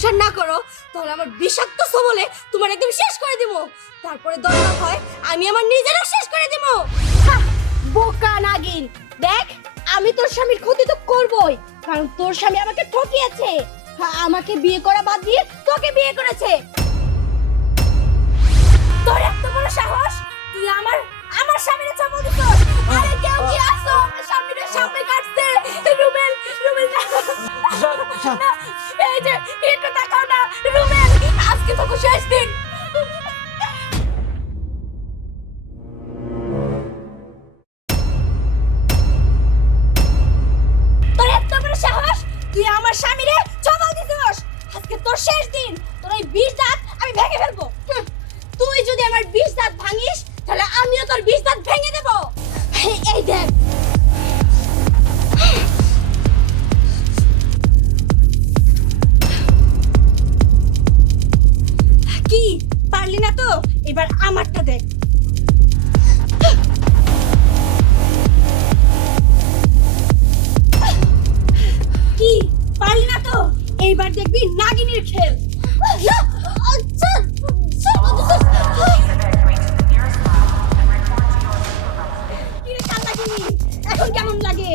সংসার না করো তাহলে আমার বিষাক্ত সবলে তোমার একদম শেষ করে দিব। তারপরে দরকার হয় আমি আমার নিজেরও শেষ করে দিব। বোকা নাগিন, দেখ আমি তোর স্বামীর ক্ষতি তো করবই, কারণ তোর স্বামী আমাকে ঠকিয়েছে। আমাকে বিয়ে করা বাদ দিয়ে তোকে বিয়ে করেছে। তোর এত বড় সাহস, তুই আমার স্বামীর চাপা দিছস। আরে কেউ কি আসো, আমার স্বামীর সামনে কাটছে। রুবেল, না, এই যে একটু তাকাও না রুবেল, আজকে তো শেষ দিন। তোর এত বড় সাহস, তুই আমার স্বামীরে চাপা দিছস। আজকে তোর শেষ দিন, তোর এই 20 দাঁত আমি ভেঙে ফেলবো। তুই যদি আমার 20 দাঁত ভাঙিস তাহলে আমিও তোর 20 দাঁত ভেঙে দেব। এই দেখ, কি পারলি না তো? এবার আমারটা দেখ। কি পারলি না তো? এইবার দেখবি নাগিনীর খেল। আচ্ছা এখন কেমন লাগে?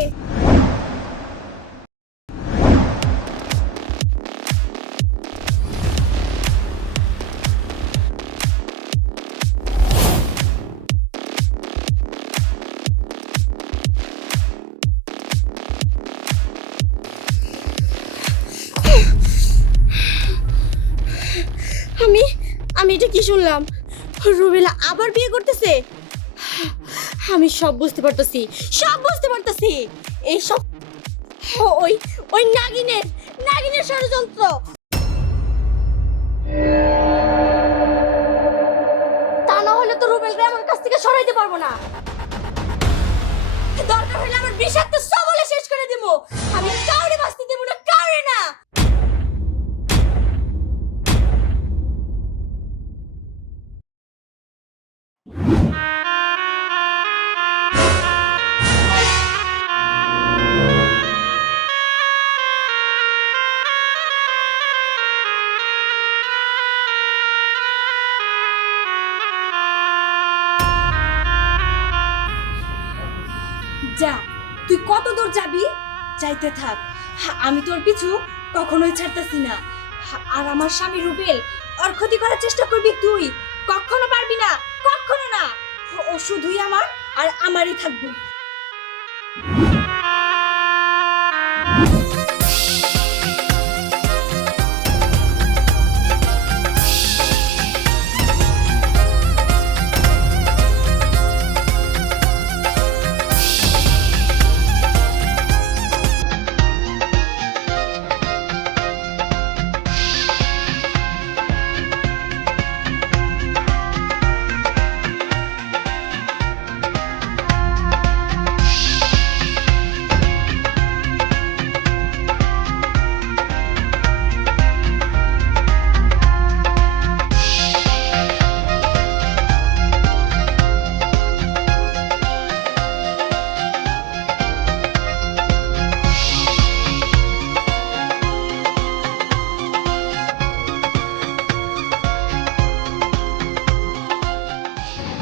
আমি এটা কি শুনলাম? রুবেলা আবার বিয়ে করতেছে? আমি সব বুঝতে পারতেছি, এই সব ওই নাগিনের ষড়যন্ত্র। তা না হলে তো রুবেলকে আমার কাছ থেকে সরাইতে পারবো না। দরকার হলে আমার বিষাক্ত সবলে শেষ করে দিব। আমি কাউরে বাঁচতে দেব না, কাউরে না। যা, তুই কত দূর যাবি? যাইতে থাক, আমি তোর পিছু কখনোই ছাড়তেছি না। আর আমার স্বামী রুবেল, ওর ক্ষতি করার চেষ্টা করবি তুই, কখনো পারবি না, কখনো না। ও শুধুই আমার আর আমারই থাকবে।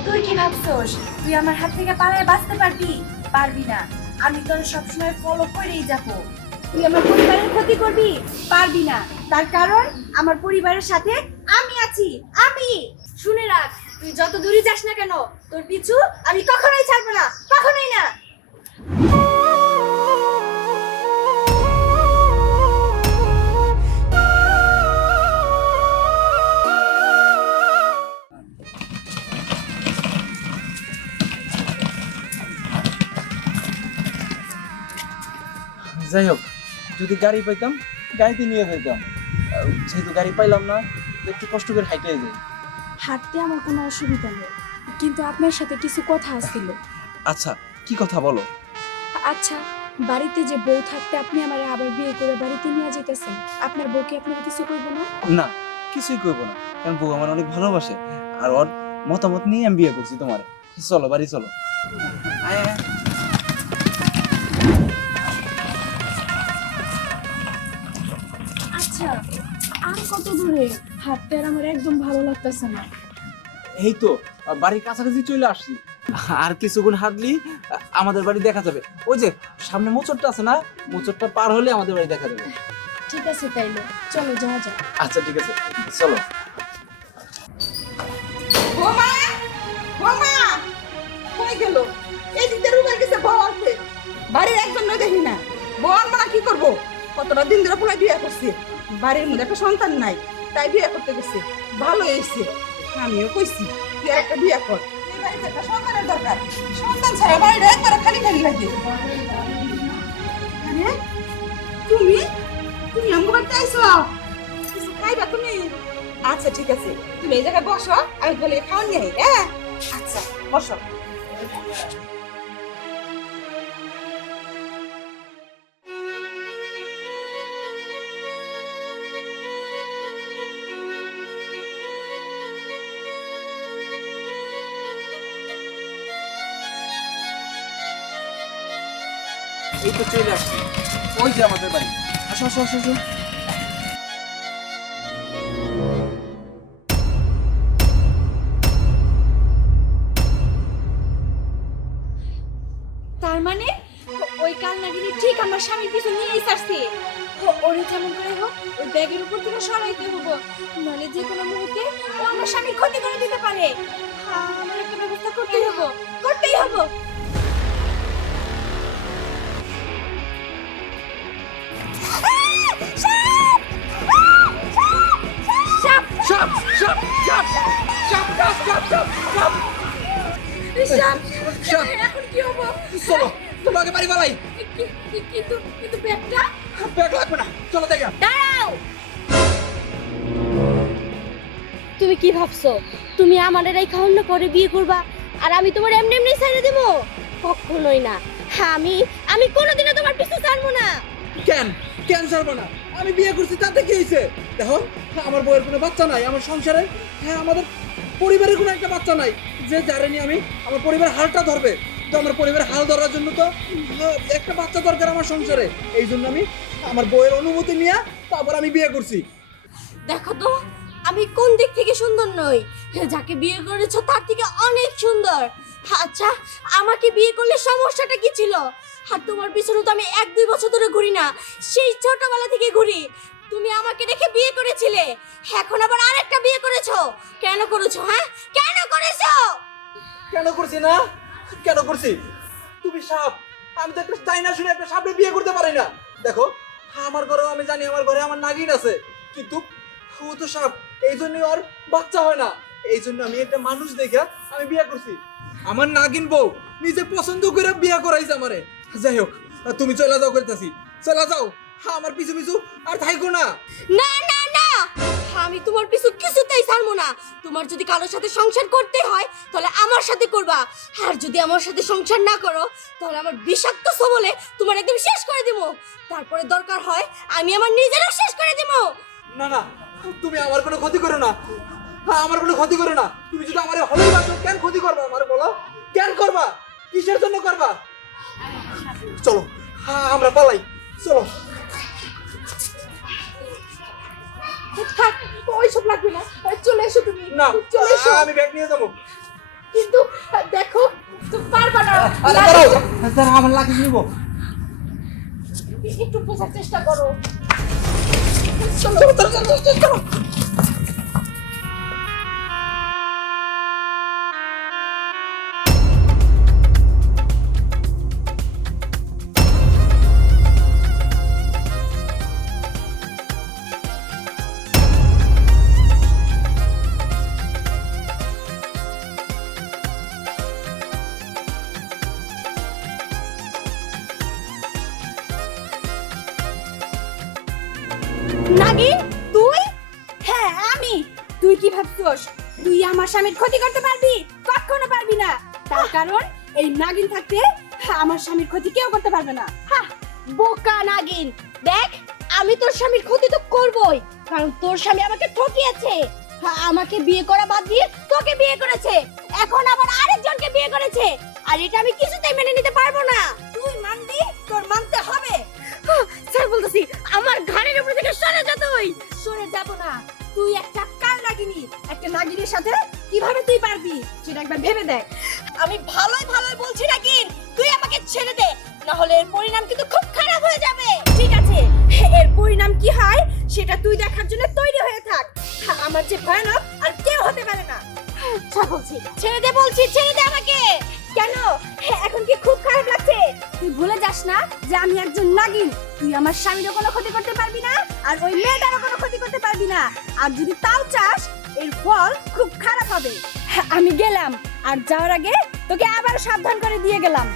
তুই কি ভাবছস তুই আমার হাত থেকে পালায় বাঁচতে পারবি? পারবি না। আমি তোর সবসময় ফলো করেই যাব। তুই আমার পরিবারের ক্ষতি করবি? পারবি না। তার কারণ আমার পরিবারের সাথে আমি আছি। আমি শুনে রাখ, তুই যত দূরে যাস না কেন, তোর পিছু আমি কখনোই ছাড়বো না, কখনোই না। যাই হোক, যদি গাড়ি পাইতাম গাড়িতে নিয়ে যেতাম। যেহেতু গাড়ি পাইলাম না, একটু কষ্ট করে হাইটে যাই। হাঁটতে আমার কোনো অসুবিধা নেই, কিন্তু আপনার সাথে কিছু কথা আছিল। আচ্ছা, কি কথা বলো? আচ্ছা, বাড়িতে যে বউ থাকতে আপনি আমারে আবার বিয়ে করে বাড়িতে নিয়ে যেতেছেন, আপনার বউকে আপনাকে কিছু কইব না? না, কিছুই করবো না, কারণ বউ আমার অনেক ভালোবাসে। আর ওর মতামত নিয়ে আমি বিয়ে করছি তোমার। চলো বাড়ি চলো। আয় আয়। আচ্ছা, আর কত দূরে? হাঁটতে আর আমার একদম ভালো লাগতেছে না। এই তো বাড়ির কাছাকাছি চলে আসছি, আর কিছুক্ষণ হাঁটলি আমাদের বাড়ি দেখা যাবে। ওই যে সামনে মোচরটা আছে না, মোচরটা পার হলে আমাদের বাড়ি দেখা যাবে। ঠিক আছে তাইলে চলো যাওয়া যাক। আচ্ছা ঠিক আছে, চলো। বোমা বোমা কই গেল? এই দিক দিয়ে রুমের কাছে বউ আছে, বাড়ির একজন নয় দেখি না। বউ আর মানা কি করবো? কতটা দিন ধরে পোলা বিয়ে করছে, বাড়ির মধ্যে একটা সন্তান নাই, তাই বিয়ে করতে গেছে। ভালো হয়েছে, আমিও কইছি তুই একটা বিয়ে কর। এই বাড়িতে একটা সন্তানের দরকার, সন্তান ছাড়া বাড়িটা একবারে খালি খালি লাগে। আরে তুমি তুমি আমাকে বাড়িতে আইছো, কিছু খাইবা তুমি? আচ্ছা ঠিক আছে, তুমি এই জায়গায় বসো, আমি বলে খাওয়া নিয়ে আই। হ্যাঁ আচ্ছা বসো। এই তো চলে আসছি, ওই যে আমাদের বাড়ি। আসো আসো আসো আসো। তার মানে ওই কাল নাগিনী ঠিক আমার স্বামীর পিছু নিয়েই ছাড়ছে। ওরে যেমন করে হোক ওই ব্যাগের উপর থেকে সরাইতে হবো, নাহলে যে কোনো মুহূর্তে ও আমার স্বামীর ক্ষতি করে দিতে পারে। আমার একটা ব্যবস্থা করতেই হবো, করতেই হবো। সাপ সাপ সাপ সাপ সাপ সাপ সাপ সাপ সাপ সাপ, সাপ। এখন কি হবো? চলো তোমাকে বাড়ি বালাই। কিন্তু কিন্তু ব্যাগটা ব্যাগ লাগবে না, চলো দেখা। দাঁড়াও, তুমি কি ভাবছো তুমি আমাদের এই খাওয়ান করে বিয়ে করবা আর আমি তোমার এমনি এমনি ছেড়ে দেবো? কখনোই না। হ্যাঁ, আমি কোনোদিনও তোমার পিছু ছাড়বো না। কেন কেন ছাড়বো না? আমি বিয়ে করছি, তাতে কি হয়েছে? দেখো আমার বউয়ের কোনো বাচ্চা নাই, আমার সংসারে হ্যাঁ আমাদের পরিবারের কোনো একটা বাচ্চা নাই যে জানি আমি আমার পরিবারের হালটা ধরবে। তো আমার পরিবারের হাল ধরার জন্য তো একটা বাচ্চা দরকার আমার সংসারে। এই জন্য আমি আমার বউয়ের অনুমতি নিয়ে তারপর আমি বিয়ে করছি। দেখো তো আমি কোন দিক থেকে সুন্দর নই? যাকে বিয়ে করেছো তার থেকে অনেক সুন্দর। আচ্ছা, আমাকে বিয়ে করলে সমস্যাটা কি ছিল? আর তোমার পিছনে তো আমি 1-2 বছর ধরে ঘুরি না, সেই ছোটবেলা থেকে ঘুরি। তুমি আমাকে রেখে বিয়ে করেছিলে, এখন আবার আরেকটা বিয়ে করেছো। কেন করেছো? হ্যাঁ, কেন করেছো? কেন করছি না? কেন করছি? তুমি সাপ, আমি তো একটা চাই না শুনে একটা সাপে বিয়ে করতে পারি না। দেখো আমার ঘরেও আমি জানি আমার ঘরে আমার নাগিন আছে, কিন্তু ও তো সাপ, এই জন্য ওর বাচ্চা হয় না। এই জন্য আমি একটা মানুষ দেখে আমি বিয়ে করছি। আমার নাগিন বউ নিজে পছন্দ করে বিয়ে করাইছে আমারে। যাই হোক, তুমি চলে যাও, করতেছি চলে যাও। আমার পিছু পিছু আর থাইকো না। না না না, আমি তোমার পিছু কিছুতেই ছাড়বো না। তোমার যদি কারোর সাথে সংসার করতে হয় তাহলে আমার সাথে করবা, আর যদি আমার সাথে সংসার না করো তাহলে আমার বিষাক্ত সবলে তোমার একদম শেষ করে দিব। তারপরে দরকার হয় আমি আমার নিজেরও শেষ করে দিব। না না, তুমি আমার কোনো ক্ষতি করো না। আমার কোনো ক্ষতি করো না। তুমি যদি আমার হলেই বাসো, কেন ক্ষতি করবা আমার বলো? কেন করবা? কিসের জন্য করবা? চলো আমরা পালাই, চলো। থাক, ওইসব লাগবে না, চলে এসো তুমি। না চলে এসো। আমি ব্যাগ নিয়ে যাবো। কিন্তু দেখো তুমি পারবা না। দাঁড়াও, আমার লাগেজ নিবো। একটু বোঝার চেষ্টা করো। চলো চলো চলো চলো চলো। নাগিন, তুই? হ্যাঁ আমি। তুই কি ভাবছস তুই আমার স্বামীর ক্ষতি করতে পারবি? কখনো পারবি না। তার কারণ এই নাগিন থাকতে আমার স্বামীর ক্ষতি কেউ করতে পারবে না। হা, বোকা নাগিন। দেখ, আমি তোর স্বামীর ক্ষতি তো করবই, কারণ তোর স্বামী আমাকে ঠকিয়েছে। আমাকে বিয়ে করা বাদ দিয়ে তোকে বিয়ে করেছে, এখন আবার আরেকজনকে বিয়ে করেছে, আর এটা আমি কিছুতেই মেনে নিতে পারবো না। তুই মানবি? তোর মানতে হবে। স্যার বলতেছি, আমার ঘাড়ের উপর থেকে সরে যা তুই। সরে করে যাব না। তুই একটা কাল নাগিনী, একটা নাগিনীর সাথে কিভাবে তুই পারবি সেটা একবার ভেবে দেখ। আমি ভালোই ভালোই বলছি নাগিন, তুই আমাকে ছেড়ে দে, না হলে এর পরিণাম কিন্তু খুব খারাপ হয়ে যাবে। ঠিক আছে, এর পরিণাম কি হয় সেটা তুই দেখার জন্য তৈরি হয়ে থাক। আমার যে ভয়ানক আর কেউ হতে পারে না। আচ্ছা বলছি, ছেড়ে দে বলছি, ছেড়ে দে আমাকে। কেন এখন কি খুব খারাপ লাগছে? তুই ভুলে যাস না যে আমি একজন নাগিন। তুই আমার স্বামীরও কোনো ক্ষতি করতে পারবি না, আর ওই মেয়েটারও কোনো ক্ষতি করতে পারবি না। আর যদি তাও চাস, এর ফল খুব খারাপ হবে। আমি গেলাম, আর যাওয়ার আগে তোকে আবার সাবধান করে দিয়ে গেলাম।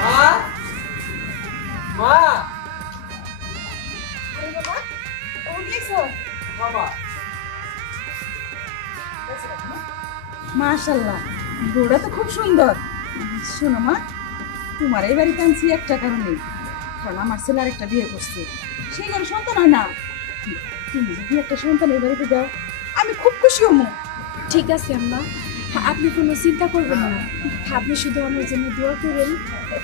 মা, মা, মামা, মাশাল্লাহ, বউটা তো খুব সুন্দর। শোনো মা, তোমার এই বাড়িতে আনছি একটা কারণে, কারণ আমার ছেলে আরেকটা বিয়ে করছে, সেই ঘরে সন্তান হয় না। তুমি যদি একটা সন্তান এই বাড়িতে দাও, আমি খুব খুশি হবো। ঠিক আছে আম্মা, আপনি কোনো চিন্তা করবেন না। আপনি শুধু আমার জন্য দোয়া করেন,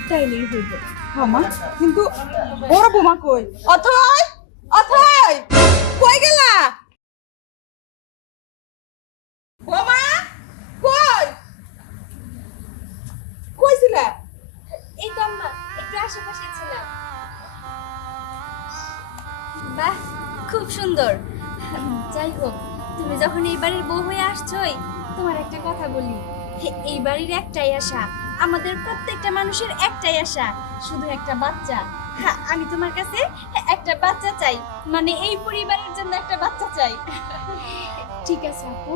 তাইলেই হইব। হ্যাঁ মা, কিন্তু বড় বৌমা কই? অথয়, অথয়, কই গেলা? বৌমা, কই? কইছিলা? এই তো আম্মা, একটু আশেপাশে ছিলাম। বাহ, খুব সুন্দর। যাই হোক, তুমি যখন এই বাড়ির বউ হয়ে আসছোই, তোমার একটা কথা বলি। এই বাড়ির একটাই আশা, আমাদের প্রত্যেকটা মানুষের একটাই আশা, শুধু একটা বাচ্চা। আমি তোমার কাছে একটা বাচ্চা চাই, মানে এই পরিবারের জন্য একটা বাচ্চা চাই। ঠিক আছে আপু,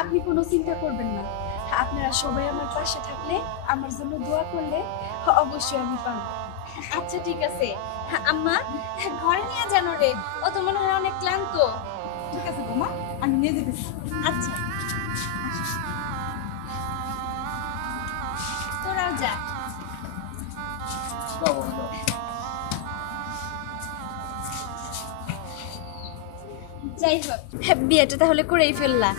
আপনি কোনো চিন্তা করবেন না। আপনারা সবাই আমার পাশে থাকলে, আমার জন্য দোয়া করলে অবশ্যই আমি পারবো। আচ্ছা ঠিক আছে আম্মা, ঘরে নিয়ে জানো রে, ও তো মনে হয় অনেক ক্লান্ত। ঠিক আছে বৌমা, আমি নিয়ে যেতেছি। আচ্ছা তোরাও যা। যাও, যাও। যাই হোক, বিয়েটা তাহলে করেই ফেললা।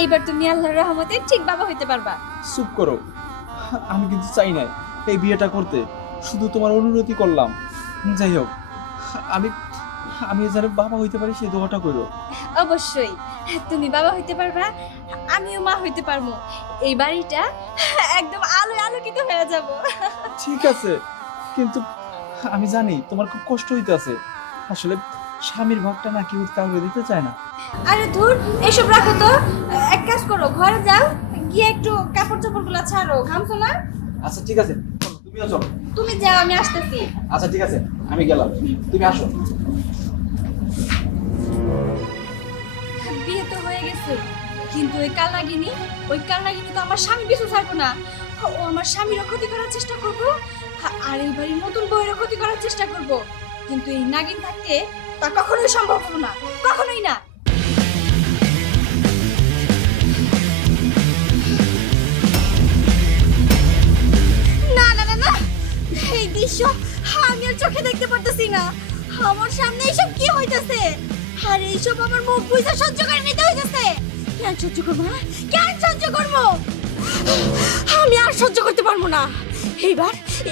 এইবার তুমি আল্লাহর রহমতে ঠিক বাবা হইতে পারবা। চুপ করো, আমি কিন্তু চাই না এই বিয়েটা করতে, শুধু তোমার অনুরোধই করলাম। যাই হোক, আমি আমি যেন বাবা হইতে পারি সেই দোয়াটা করো। অবশ্যই তুমি বাবা হইতে পারবা, আমিও মা হইতে পারবো। এই বাড়িটা একদম আলোয় আলোকিত হয়ে যাব। ঠিক আছে, কিন্তু আমি জানি তোমার খুব কষ্ট হইতেছে। আসলে স্বামীর ভাগটা না কেউ কাউকে দিতে চায় না। আরে ধুর, এসব রাখো তো। এক কাজ করো, ঘরে যাও, গিয়ে একটু কাপড় চোপড়গুলো ছাড়ো, ঘামছো না? আচ্ছা ঠিক আছে, চলো, তুমিও চলো। তুমি যাও, আমি আসতেছি। আচ্ছা ঠিক আছে, আমি গেলাম, তুমি আসো। বিয়ে তো হয়ে গেছে, কিন্তু ওই কালনাগিনী তো আমার স্বামী পিছু ছাড়বো না। ও আমার স্বামীরও ক্ষতি করার চেষ্টা করবো, আর এই বাড়ির নতুন বউয়েরও ক্ষতি করার চেষ্টা করবো। কিন্তু এই নাগিন থাকতে তা কখনোই সম্ভব হলো না, কখনোই না। না না না না, এই দৃশ্য আমি আর চোখে দেখতে পারতেছি না। আমার সামনে এইসব কি হইতাছে? আর এইসব আমার মুখ বুঝে সহ্য করে নিতে হইতাছে। কেন সহ্য করবো না? কেন সহ্য করবো? আমি আর সহ্য করতে পারবো না।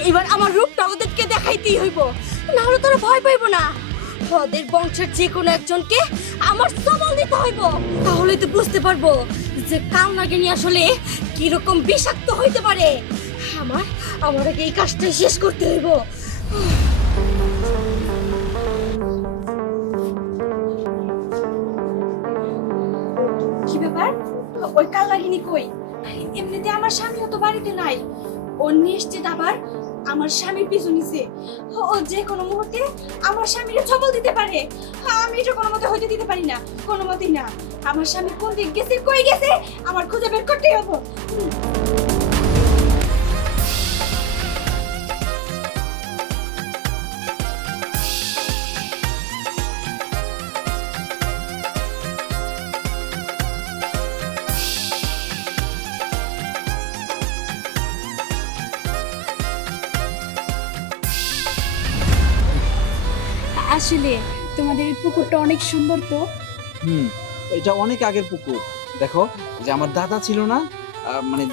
এবার আমার রূপটা ওদেরকে দেখাইতেই হইব, না হলে তোরা ভয় পাইবো না। ওদের বংশের যে কোনো একজনকে আমার সবল দিতে হইব, তাহলে তো বুঝতে পারবো যে কালনাগিনী আসলে কিরকম বিষাক্ত হইতে পারে। আমার আগে এই কাজটা শেষ করতে হইব। কি ব্যাপার, ওই কালনাগিনী কই? এমনিতে আমার স্বামীও তো বাড়িতে নাই। ও নিশ্চিত আবার আমার স্বামীর পিছু নিছে। ও যে কোনো মুহূর্তে আমার স্বামীর ছবল দিতে পারে। আমি এটা কোনো মতে হইতে দিতে পারি না, কোনো মতেই না। আমার স্বামী কোন দিক গেছে, কই গেছে, আমার খুঁজে বের করতেই হবে। আসলে তোমাদের এই পুকুরটা অনেক সুন্দর তো। এটা অনেক আগের পুকুর। দেখো, যে আমার দাদা ছিল না, মানে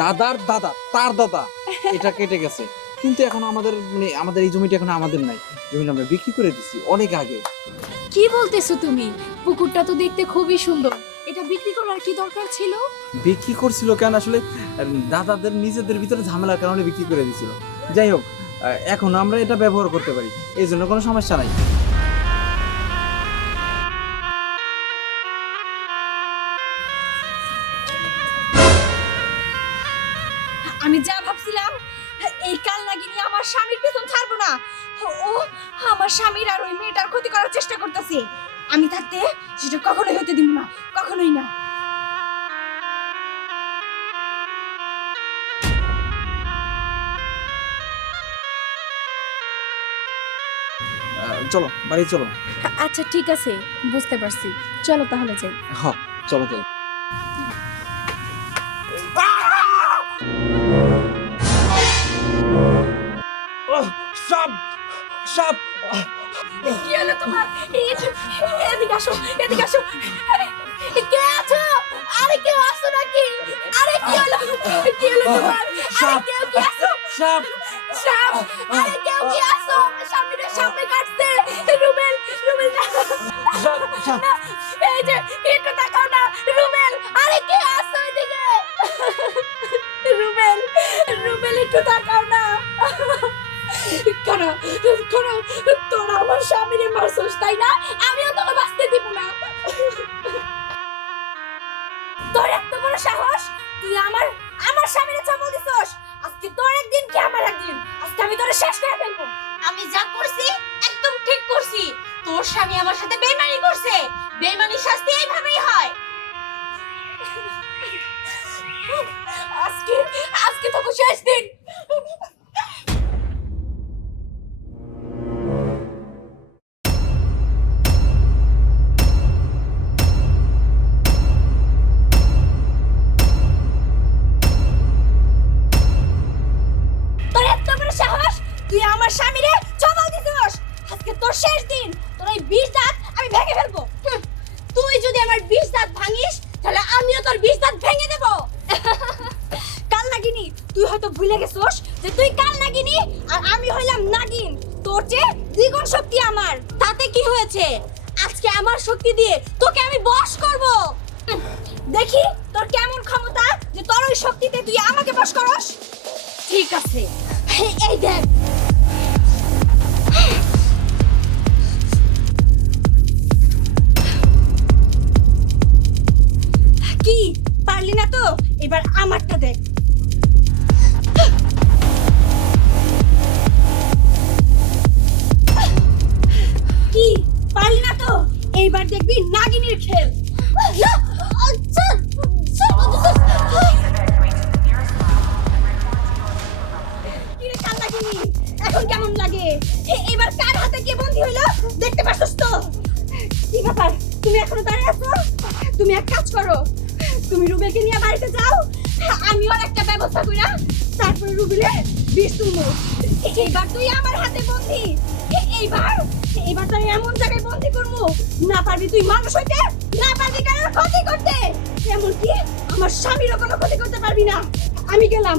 দাদার দাদা তার দাদা এটা কেটে গেছে, কিন্তু এখন আমাদের মানে আমাদের এই জমিটা এখন আমাদের নাই, জমিটা আমরা বিক্রি করে দিছি অনেক আগে। কি বলতেছো তুমি? পুকুরটা তো দেখতে খুবই সুন্দর, এটা বিক্রি করার কি দরকার ছিল? বিক্রি করছিল কেন আসলে দাদাদের নিজেদের ভিতরে ঝামেলার কারণে বিক্রি করে দিছিল। যাই হোক, এখন আমরা এটা ব্যবহার করতে পারি, এই জন্য কোনো সমস্যা নাই। আমি যা ভাবছিলাম, এই কাল নাগিনী আমার স্বামীর পেছন ছাড়বো না। ও আমার স্বামীর আর ওই মেয়েটার ক্ষতি করার চেষ্টা করতেছে। আমি থাকতে সেটা কখনোই হতে দিব না, কখনোই না। চলো বাড়ি চলো। আচ্ছা ঠিক আছে, বুঝতে পারছি, চলো তাহলে যাই। হ্যাঁ চলো চলো। সাপ সাপ! কি হলো তোমার? এদিকে আসো, এদিকে আসো। আরে, কে আছো? আরে কেউ আসো নাকি? আরে কি হলো? কি হলো তোমার? আরে কেউ কি আসো? সাপ! সাপ! আরে কেউ কি আসো? সামনে সামনে কাটছে। রুবেল, রুবেল না। সাপ! সাপ! এই যে একটু তাকাও না, রুবেল। আরে কে আসো এদিকে? রুবেল, রুবেল একটু তাকাও না। কারণ তোরা আমার স্বামীরে মারছস তাই না? আমিও তোকে বাঁচতে দিব না। তোর এত বড় সাহস, তুই আমার স্বামীরে চামড় দিছস। আজকে তোর একদিন কি আমার একদিন, আজকে আমি তোরে শেষ করে ফেলবো। আমি যা করছি একদম ঠিক করছি। তোর স্বামী আমার সাথে বেইমানি করছে, বেইমানির শাস্তি এইভাবেই হয়। আজকে তোকে শেষ দিন। তোর এত বড় সাহস, তুই আমার স্বামীরে চামড় দিছস। আজকে তোর শেষ দিন। তোর এই 20 দাঁত আমি ভেঙে ফেলবো। তুই যদি আমার 20 দাঁত ভাঙিস তাহলে আমিও তোর 20 দাঁত ভেঙে দেব। কাল নাগিনী, তুই হয়তো ভুলে গেছস যে তুই কাল নাগিনী আর আমি হইলাম নাগিন। তোর চেয়ে দ্বিগুণ শক্তি আমার। তাতে কি হয়েছে? আজকে আমার শক্তি দিয়ে তোকে আমি বশ করব। দেখি তোর কেমন ক্ষমতা যে তোর ওই শক্তিতে তুই আমাকে বশ করস। ঠিক আছে, এই দেখ। কি পারলি না তো? এবার আমারটা দেখ। কি পারলি না তো? এইবার দেখবি নাগিনীর খেল। আচ্ছা, কিরে কাল নাগিনী, এখন কেমন লাগে? এবার কার হাতে কে বন্দী হইলো দেখতে পাচ্ছস তো? কি ব্যাপার, তুমি এখনো দাঁড়িয়ে আছো? তুমি এক কাজ করো, তুমি রুবেলকে নিয়ে বাড়িতে যাও, আমি ওর একটা ব্যবস্থা কইরা তারপরে রুবেলের বিষ তুলবো। এইবার তুই আমার হাতে বন্দী। এইবার তুই এমন জায়গায় বন্দী করবো, না পারবি তুই মানুষ হইতে, না পারবি কারোর ক্ষতি করতে, এমনকি আমার স্বামীরও কোনো ক্ষতি করতে পারবি না। আমি গেলাম।